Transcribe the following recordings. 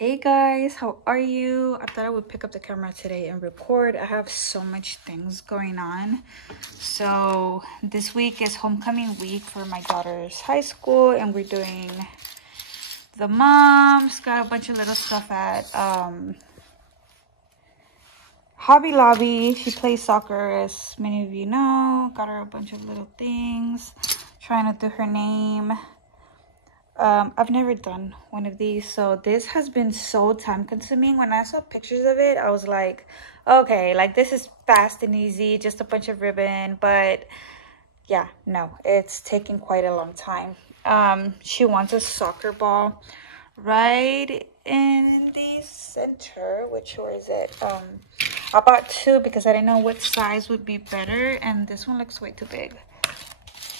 Hey guys, how are you? I thought I would pick up the camera today and record. I have so much things going on. So this week is homecoming week for my daughter's high school, and we're doing the moms. Got a bunch of little stuff at Hobby Lobby. She plays soccer, as many of you know. Got her a bunch of little things. Trying to do her name. I've never done one of these, so this has been so time consuming. When I saw pictures of it, I was like, okay, like this is fast and easy, just a bunch of ribbon. But yeah, no, it's taking quite a long time. She wants a soccer ball right in the center. Where is it? I bought two because I didn't know what size would be better, and this one looks way too big.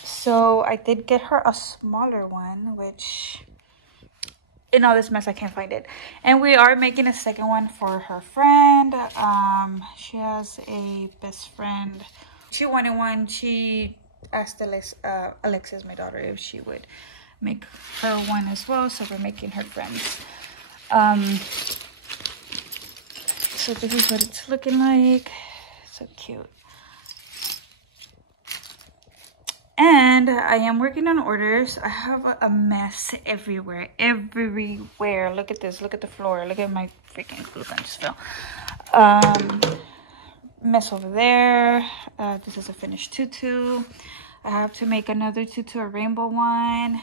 So I did get her a smaller one, which in all this mess I can't find it. And we are making a second one for her friend. She has a best friend. She wanted one. She asked Alexis, my daughter, if she would make her one as well. So we're making her friends. So this is what it's looking like. So cute. And I am working on orders. I have a mess everywhere. Look at this. Look at the floor. Look at my freaking glue gun just fell. Mess over there. This is a finished tutu. I have to make another tutu, a rainbow one.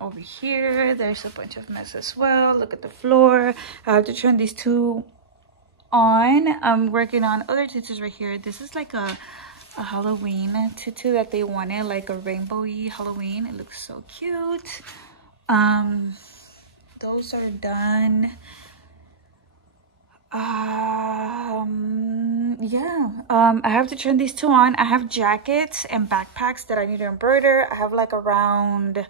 Over here, there's a bunch of mess as well. Look at the floor. I have to turn these two on. I'm working on other tutus right here. This is like a Halloween tutu that they wanted, like a rainbowy Halloween. It looks so cute. Those are done. I have to turn these two on. I have jackets and backpacks that I need to embroider. I have like around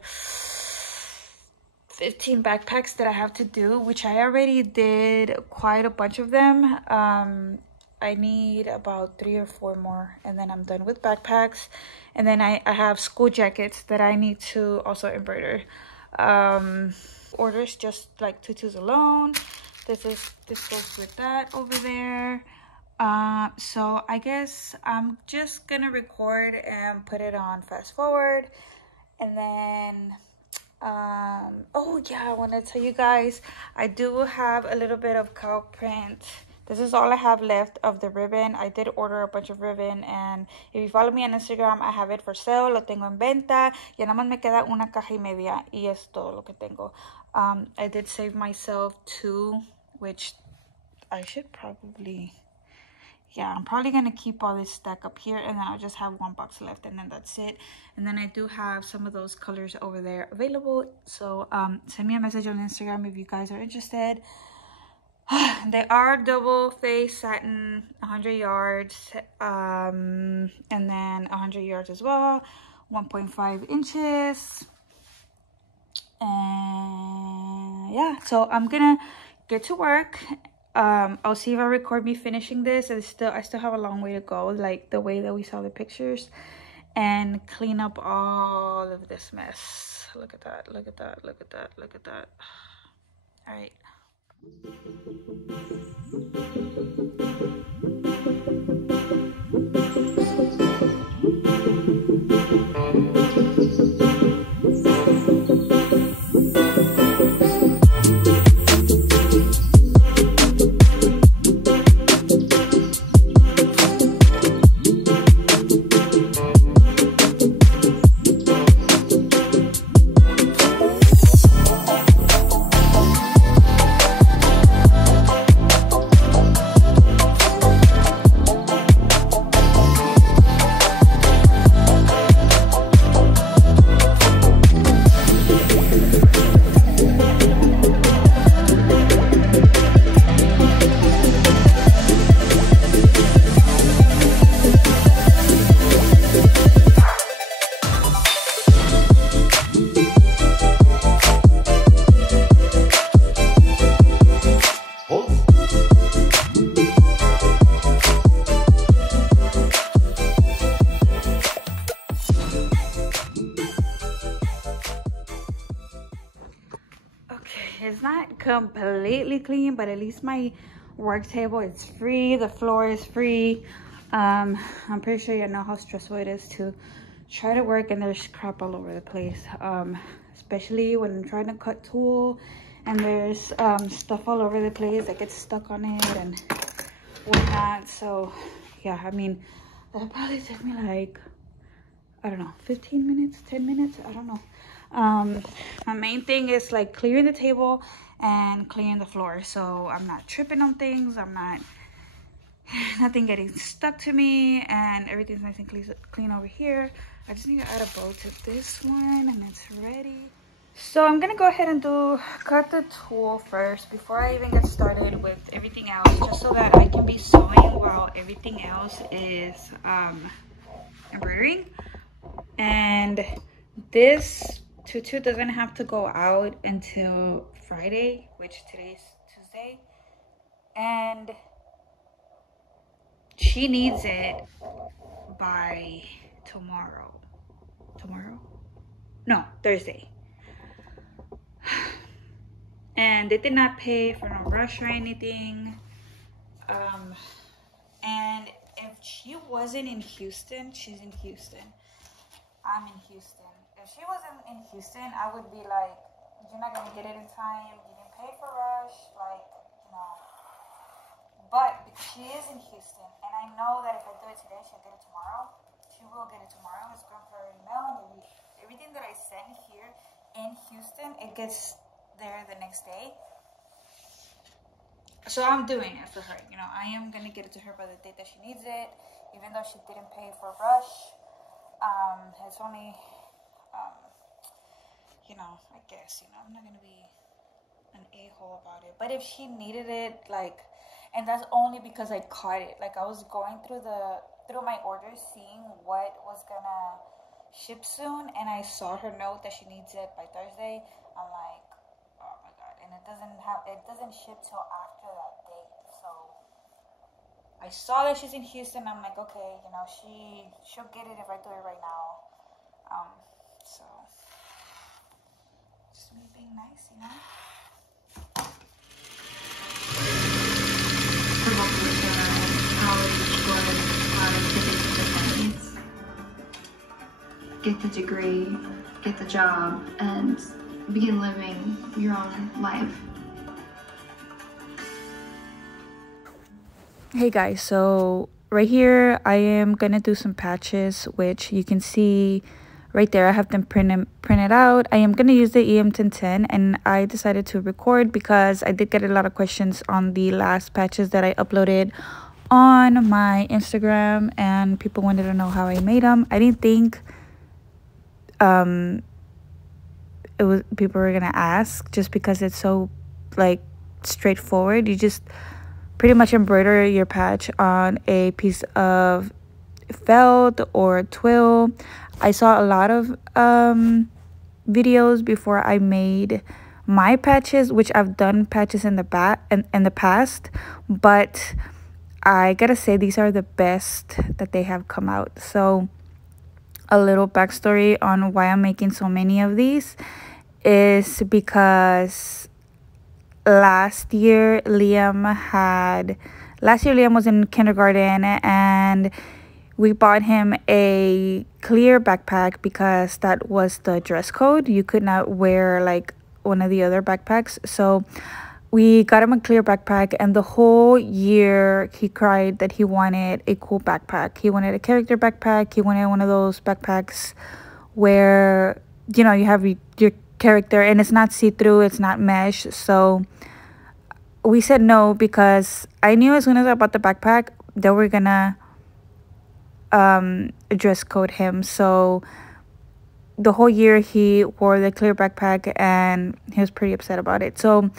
15 backpacks that I have to do, which I already did quite a bunch of them. I need about 3 or 4 more, and then I'm done with backpacks. And then I have school jackets that I need to also embroider. Orders just like tutus alone. This goes with that over there. So I guess I'm just gonna record and put it on fast forward. And then oh yeah, I want to tell you guys, I do have a little bit of cow print. This is all I have left of the ribbon. I did order a bunch of ribbon, and if you follow me on Instagram, I have it for sale. Lo tengo en venta. Ya nada más me queda una caja y media, y es todo lo que tengo. I did save myself 2, which I should probably... Yeah, I'm probably going to keep all this stack up here, and then I'll just have 1 box left, and then that's it. And then I do have some of those colors over there available. So send me a message on Instagram if you guys are interested. They are double face satin, 100 yards, and then 100 yards as well, 1.5 inches. And yeah, so I'm gonna get to work. I'll see if I record me finishing this. I still have a long way to go, like the way that we saw the pictures, and clean up all of this mess. Look at that, look at that, look at that, look at that. All right. it's not completely clean, but at least my work table is free, the floor is free. I'm pretty sure you know how stressful it is to try to work and there's crap all over the place, especially when I'm trying to cut tool and there's stuff all over the place that gets stuck on it and whatnot. So yeah, I mean, that probably took me like, I don't know, 15 minutes, 10 minutes, I don't know. My main thing is like clearing the table and clearing the floor, so I'm not tripping on things, I'm not, nothing getting stuck to me, and everything's nice and clean over here. I just need to add a bow to this one and it's ready. So I'm gonna go ahead and cut the tool first before I even get started with everything else, just so that I can be sewing while everything else is embroidering. And this tutu doesn't have to go out until Friday, which today's Tuesday, and she needs it by Thursday. And they did not pay for no rush or anything. And if she wasn't in Houston, she's in Houston, I'm in Houston. If she wasn't in Houston, I would be like, you're not gonna get it in time, you didn't pay for rush, like, you know. But she is in Houston, and I know that if I do it today, she'll get it tomorrow. She will get it tomorrow. It's going for her email, and everything that I send here in Houston, it gets there the next day. So I'm doing it for her, you know. I am gonna get it to her by the date that she needs it, even though she didn't pay for rush. It's only, you know, I guess, you know, I'm not gonna be an a-hole about it. But if she needed it, like, and that's only because I caught it. Like, I was going through my orders, seeing what was gonna ship soon, and I saw her note that she needs it by Thursday. I'm like, oh my god, and it doesn't ship till after that date. So I saw that she's in Houston. I'm like, okay, you know, she'll get it if I do it right now. So just me being nice, you know. Get the degree, get the job, and begin living your own life. Hey guys, so right here I am gonna do some patches, which you can see right there. I have them printed out. I am gonna use the EM1010, and I decided to record because I did get a lot of questions on the last patches that I uploaded on my Instagram, and people wanted to know how I made them. I didn't think people were gonna ask, just because it's so like straightforward. You just pretty much embroider your patch on a piece of felt or twill. I saw a lot of videos before I made my patches, which I've done patches in the past, but I gotta say these are the best that they have come out. So a little backstory on why I'm making so many of these is because last year Liam was in kindergarten, and we bought him a clear backpack because that was the dress code. You could not wear like one of the other backpacks. So we got him a clear backpack, and the whole year he cried that he wanted a cool backpack. He wanted a character backpack. He wanted one of those backpacks where, you know, you have your character and it's not see-through, it's not mesh. So we said no, because I knew as soon as I bought the backpack they were gonna dress code him. So the whole year he wore the clear backpack, and he was pretty upset about it. So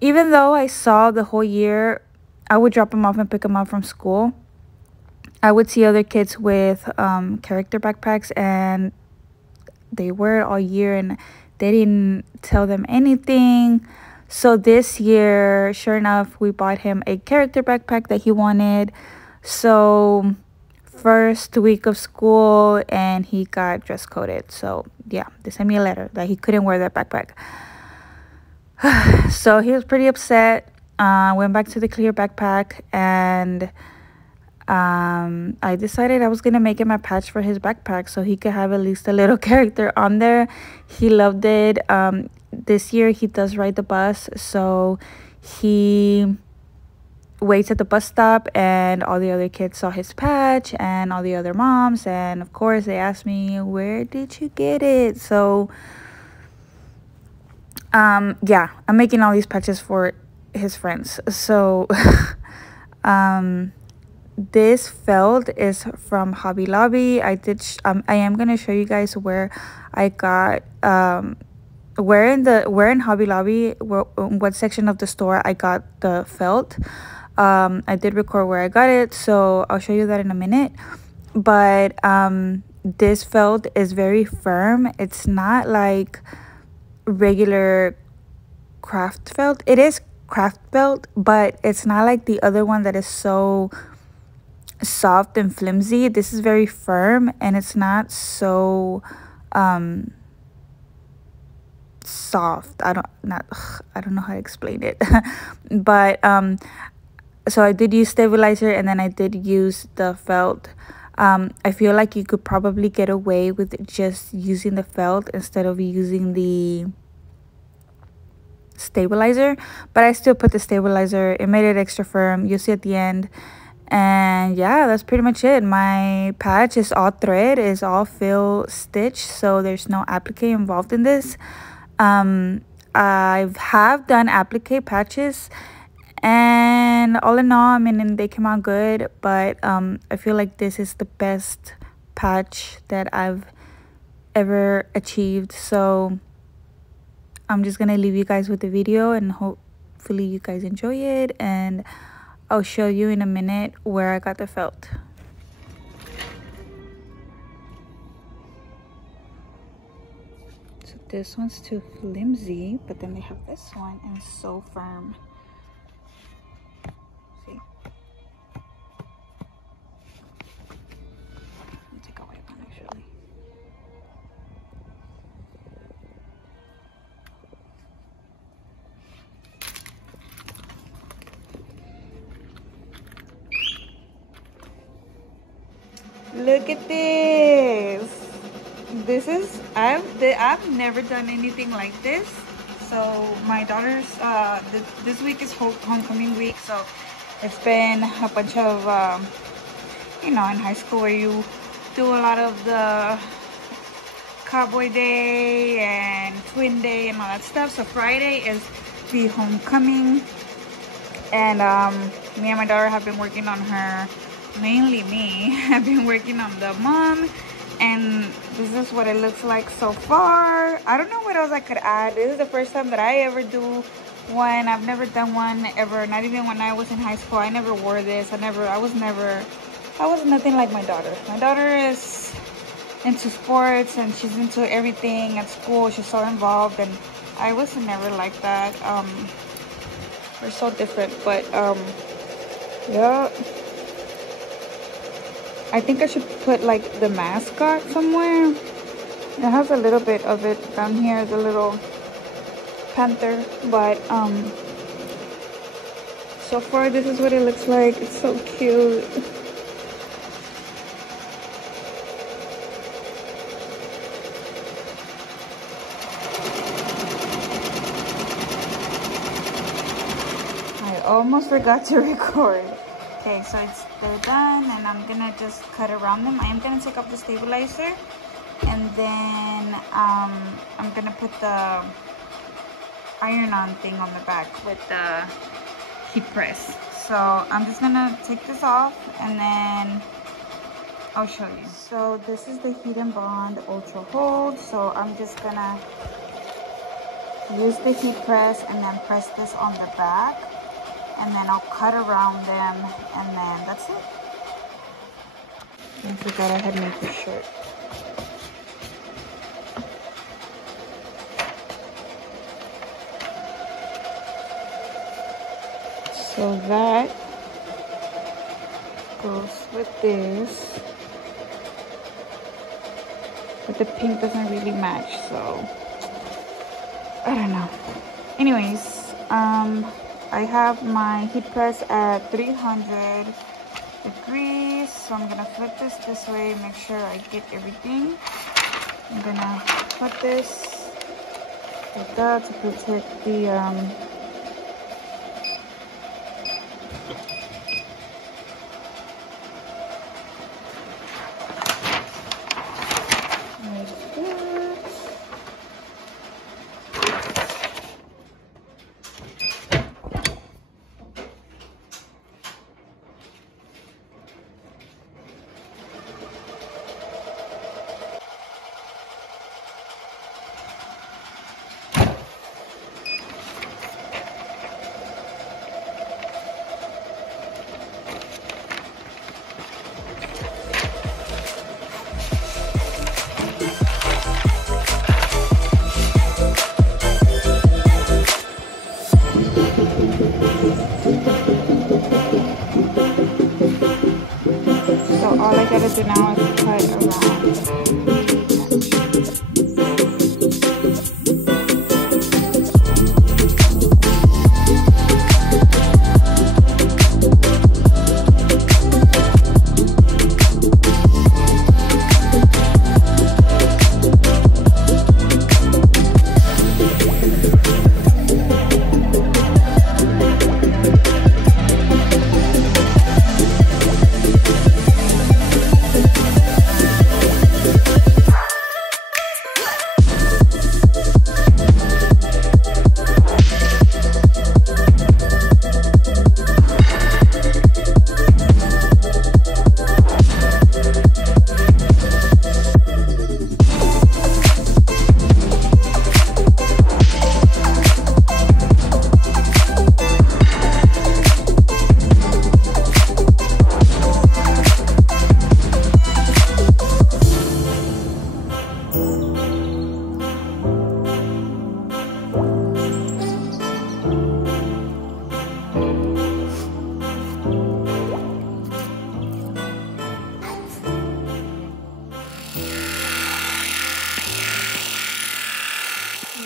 even though I saw the whole year, I would drop him off and pick him up from school, I would see other kids with character backpacks, and they wear it all year and they didn't tell them anything. So this year, sure enough, we bought him a character backpack that he wanted. So first week of school, and he got dress coded. So yeah, they sent me a letter that he couldn't wear that backpack. So he was pretty upset. Went back to the clear backpack, and I decided I was gonna make him a patch for his backpack so he could have at least a little character on there. He loved it. This year he does ride the bus, so he waits at the bus stop, and all the other kids saw his patch, and all the other moms, and of course they asked me, where did you get it? So yeah, I'm making all these patches for his friends. So this felt is from Hobby Lobby. I am gonna show you guys where I got where in Hobby Lobby, what section of the store I got the felt. I did record where I got it, so I'll show you that in a minute. But this felt is very firm. It's not like regular craft felt. It is craft felt, but it's not like the other one that is so soft and flimsy. This is very firm, and it's not so soft. I don't know how to explain it. But so I did use stabilizer, and then I did use the felt. I feel like you could probably get away with just using the felt instead of using the stabilizer, but I still put the stabilizer. It made it extra firm. You'll see at the end. And yeah, that's pretty much it. My patch is all thread, is all fill stitch, so there's no applique involved in this. I have done applique patches, and all in all, I mean, they came out good, but I feel like this is the best patch that I've ever achieved. So I'm just gonna leave you guys with the video, and hopefully you guys enjoy it, and I'll show you in a minute where I got the felt. So this one's too flimsy, but then they have this one, and it's so firm. See? Let me take a white one actually. Look at this. This is I've never done anything like this. So my daughter's this week is homecoming week, so it's been a bunch of you know, in high school where you do a lot of the cowboy day and twin day and all that stuff. So Friday is the homecoming, and me and my daughter have been working on her. Mainly me. I've been working on the mom, and this is what it looks like so far. I don't know what else I could add. This is the first time that I ever do one. I've never done one ever, not even when I was in high school. I never wore this. I was nothing like my daughter. My daughter is into sports, and she's into everything at school. She's so involved, and I was never like that. We're so different, but yeah, I think I should put like the mascot somewhere. It has a little bit of it down here, the little panther, but so far this is what it looks like. It's so cute. I almost forgot to record. Okay, so they're done, and I'm gonna just cut around them. I am gonna take off the stabilizer, and then I'm gonna put the iron-on thing on the back with the heat press. So I'm just gonna take this off, and then I'll show you. So this is the Heat and Bond Ultra Hold. So I'm just gonna use the heat press and then press this on the back, and then I'll cut around them, and then that's it. I forgot I had made this shirt. So that goes with this, but the pink doesn't really match, so I don't know. Anyways, I have my heat press at 300 degrees, so I'm gonna flip this way, make sure I get everything. I'm gonna put this like that to protect the all I gotta do now is cut around.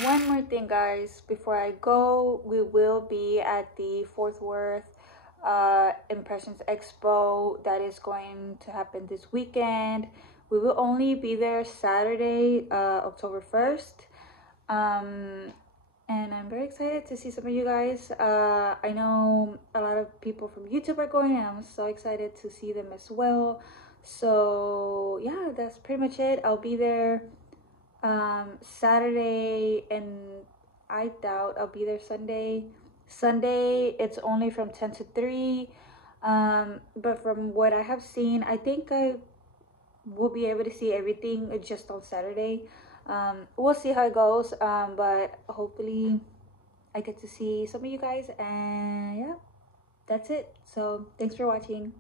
One more thing, guys, before I go, we will be at the Fort Worth Impressions Expo that is going to happen this weekend. We will only be there Saturday, October 1st. And I'm very excited to see some of you guys. I know a lot of people from YouTube are going, and I'm so excited to see them as well. So yeah, that's pretty much it. I'll be there Saturday, and I doubt I'll be there Sunday. It's only from 10 to 3, but from what I have seen, I think I will be able to see everything just on Saturday. We'll see how it goes, but hopefully I get to see some of you guys, and yeah, that's it. So thanks for watching.